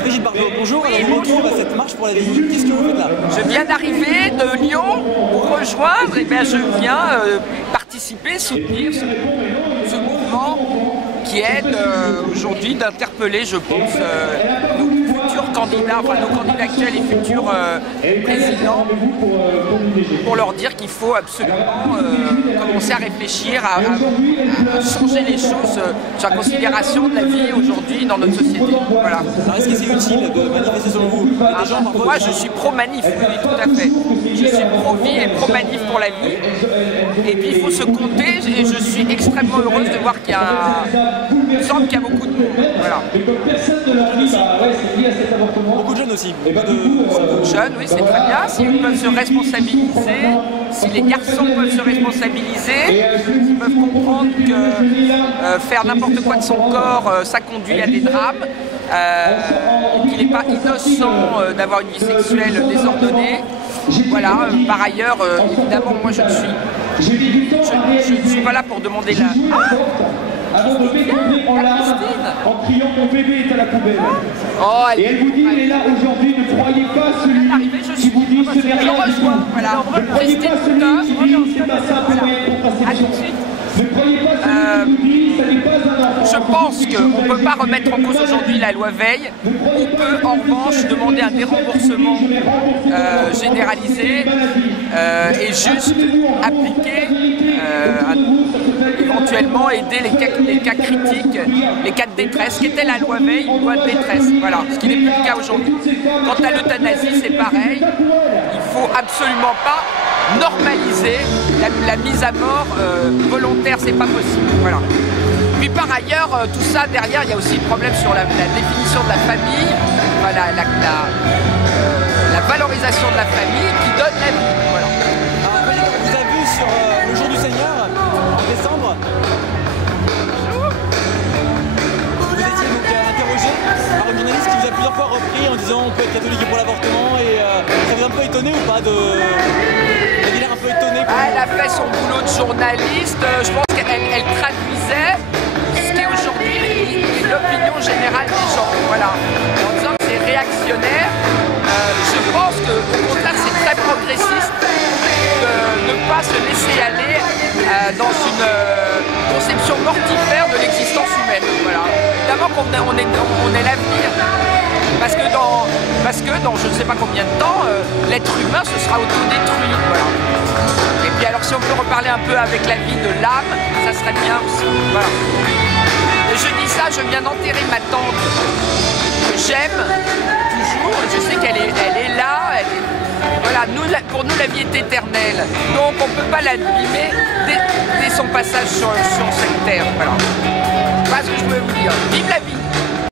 Brigitte Bardot, bonjour. Alors, vous retrouvez à cette marche pour la vie. Qu'est-ce que vous faites là? Je viens d'arriver de Lyon pour rejoindre, et bien je viens participer, soutenir ce mouvement qui aide aujourd'hui d'interpeller, je pense, nos futurs candidats, enfin nos candidats actuels et futurs présidents, pour leur dire qu'il faut absolument commencer à réfléchir, à changer les choses sur la considération de la vie aujourd'hui dans notre société. Voilà. Alors est-ce que c'est utile de manifester selon vous? Moi je suis pro-manif, oui, tout à fait. Je suis pro-vie et pro-manif pour la vie. Et puis il faut se compter, et je suis extrêmement heureuse de voir qu'il y a... Il semble qu'il y a beaucoup de monde. Voilà. Beaucoup de jeunes aussi. Beaucoup de jeunes, oui, c'est très bien. S'ils peuvent se responsabiliser, si les garçons peuvent se responsabiliser, ils peuvent comprendre que faire n'importe quoi de son corps, ça conduit à des drames, qu'il n'est pas innocent d'avoir une vie sexuelle désordonnée. Voilà, par ailleurs, évidemment, moi je ne suis pas là pour demander la... Alors le bébé en larmes, en criant mon bébé est à la poubelle. Et elle vous dit, il est là aujourd'hui, ne croyez pas celui qui vous dit ce n'est rien du tout. Ne croyez pas celui qui dit c'est un simple moyen de contraception. Ne croyez pas celui qui vous dit ça n'est pas un enfant. Je pense qu'on ne peut pas remettre en cause aujourd'hui la loi Veil. On peut en revanche demander un déremboursement généralisé et juste appliquer, éventuellement aider les cas critiques, les cas de détresse, qui était la loi Veil, une loi de détresse. Voilà, ce qui n'est plus le cas aujourd'hui. Quant à l'euthanasie, c'est pareil. Il ne faut absolument pas normaliser la mise à mort volontaire, c'est pas possible. Voilà. Puis par ailleurs, tout ça derrière, il y a aussi le problème sur la définition de la famille, voilà, la valorisation de la famille qui donne la vie. Voilà. Alors, on vous a vu sur le jour du Seigneur en décembre. Vous étiez donc interrogé par une journaliste qui vous a plusieurs fois repris en disant on peut être catholique pour l'avortement, et ça vous a un peu étonné ou pas de... Vous avez l'air un peu étonné. Elle a fait son boulot de journaliste, je pense qu'elle traduisait ce qui est aujourd'hui l'opinion générale des gens, voilà. En disant que c'est réactionnaire, je pense qu'au contraire c'est très progressiste de ne pas se laisser aller dans une conception mortifère de l'existence humaine, voilà. Évidemment qu'on est l'avenir, parce que dans je ne sais pas combien de temps, l'être humain se sera autodétruit, voilà. Et puis alors si on peut reparler un peu avec la vie de l'âme, ça serait bien aussi, voilà. Et je dis ça, je viens d'enterrer ma tante, que j'aime toujours, je sais qu'elle est là, voilà, pour nous la vie est éternelle, donc on ne peut pas l'abîmer dès son passage sur cette terre, voilà. Voilà ce que je voulais vous dire, vive la vie!